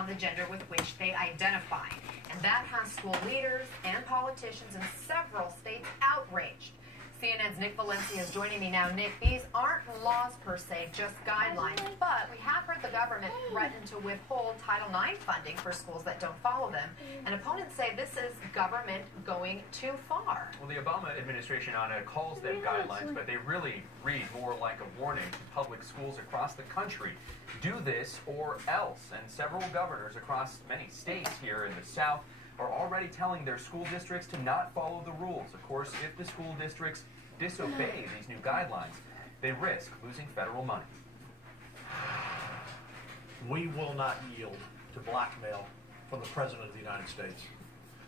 on the gender with which they identify. And that has school leaders and politicians in several states outraged. CNN's Nick Valencia is joining me now. Nick, these aren't laws per se, just guidelines, but we have heard the government threaten to withhold Title IX funding for schools that don't follow them. And opponents say this is government going too far. Well, the Obama administration on it calls them guidelines, but they really read more like a warning to public schools across the country. Do this or else. And several governors across many states here in the South are already telling their school districts to not follow the rules. Of course, if the school districts disobey these new guidelines, they risk losing federal money. We will not yield to blackmail from the President of the United States.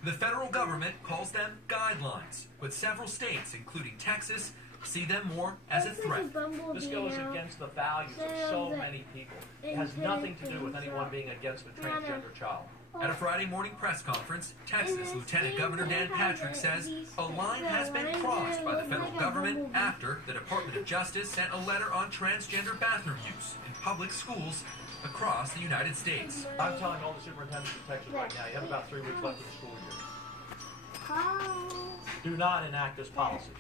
The federal government calls them guidelines, but several states, including Texas, see them more as a threat. This goes against the values of so many people. It has nothing to do with anyone being against a transgender child. At a Friday morning press conference, Texas Lieutenant Governor Dan Patrick says a line has been crossed by the federal government after the Department of Justice sent a letter on transgender bathroom use in public schools across the United States. I'm telling all the superintendents of Texas right now, you have about 3 weeks left of the school year. Do not enact this policy.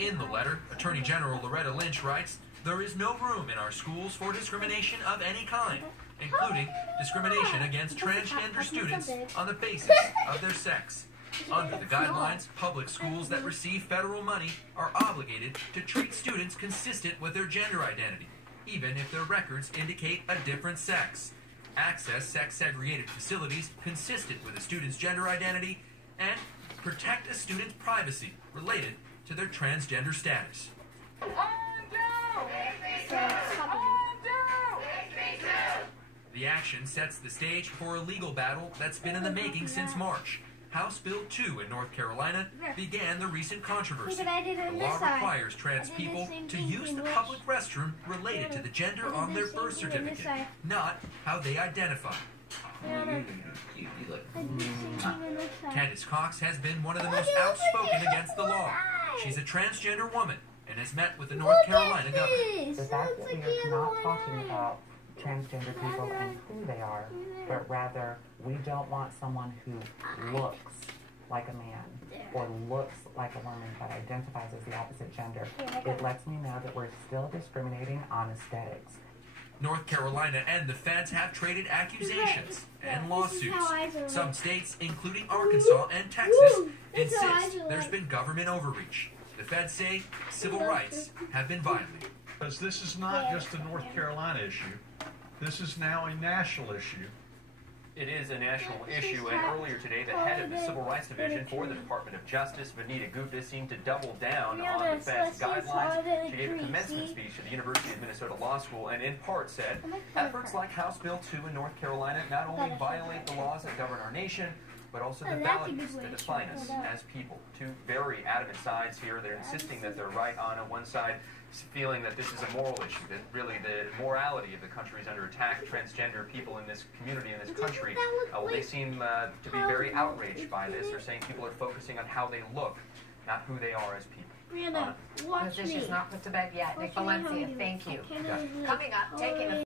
In the letter, Attorney General Loretta Lynch writes, "There is no room in our schools for discrimination of any kind, including discrimination against transgender students on the basis of their sex. Under the guidelines, public schools that receive federal money are obligated to treat students consistent with their gender identity, even if their records indicate a different sex, access sex-segregated facilities consistent with a student's gender identity, and protect a student's privacy related to their transgender status." The action sets the stage for a legal battle that's been in the making since March. House Bill 2 in North Carolina began the recent controversy. The law requires trans people to use the public restroom related to the gender on their birth certificate, not how they identify. Candace Cox has been one of the most outspoken against the law. She's a transgender woman and has met with the North Carolina governor. The fact that we are not talking about transgender people and who they are, but rather we don't want someone who looks like a man or looks like a woman but identifies as the opposite gender. It lets me know that we're still discriminating on aesthetics. North Carolina and the feds have traded accusations and lawsuits. Some states, including Arkansas and Texas, insist there's been government overreach. The feds say civil rights have been violated. Because this is not just a North Carolina issue. This is now a national issue. It is a national issue, and earlier today, the head of the Civil Rights Division for the Department of Justice, Vanita Gupta, seemed to double down on the Fed's guidelines. She gave a commencement speech at the University of Minnesota Law School and in part said, efforts like House Bill 2 in North Carolina not only violate the laws that govern our nation, but also the values that define us as people. Two very adamant sides here. They're insisting that they're right on one side, feeling that this is a moral issue, that really the morality of the country is under attack. Transgender people in this community, in this country, they seem to be very outraged by this. They're saying people are focusing on how they look, not who they are as people. This issue's not put to bed yet. Nick Valencia, thank you. Coming up, taking a